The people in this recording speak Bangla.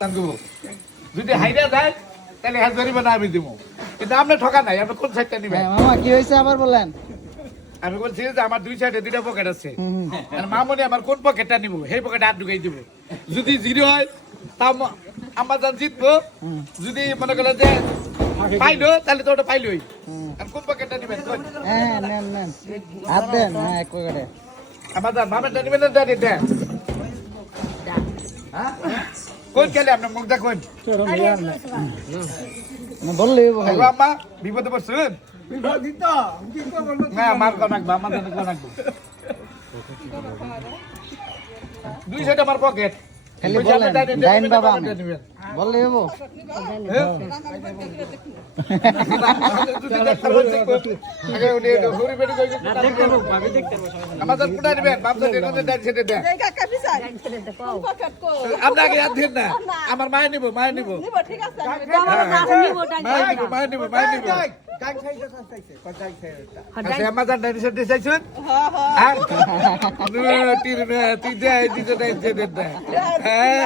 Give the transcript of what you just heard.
যদি হাইরা যায় তাহলে হ্যাঁ জরিমানা আমি দিব, কিন্তু আপনি ঠকা নাই। আপনি কোন সাইডটা নিবেন? মামা কি হয়েছে আবার বলেন। আমি বলছি যে আমার দুই সাইডে দুইটা পকেট আছে, আর মামনি আমার কোন পকেটটা নিব সেই পকেটে হাত ঢুকাই দিব। যদি জিরো হয় তা আমার যান জিতবো, যদি মনে করেন যে পাইলো তাহলে তো ওটা পাইলোই। আর কোন পকেটটা নিবেন? হ্যাঁ নেন নেন, হাত দেন। হ্যাঁ এক পকেটে আমার যান মামেরটা নিবেন না ড্যাডিটা? হ্যাঁ কোন খেলে আপনার মুখ দেখুন বললে আম্মা বিপদে পড়ছেন না? আমার রাখবো, আমার রাখবো। দুই সাইড আমার পকেট, খালি বলেন ডাইন বাবা বললে হবো। আমাদের কোথায় নেবেন? আপনাকে আর দিন না, আমার মায়ের নিবো, মায়ের নিবো, মায়ের নিবো। আমার চাইছেন হ্যাঁ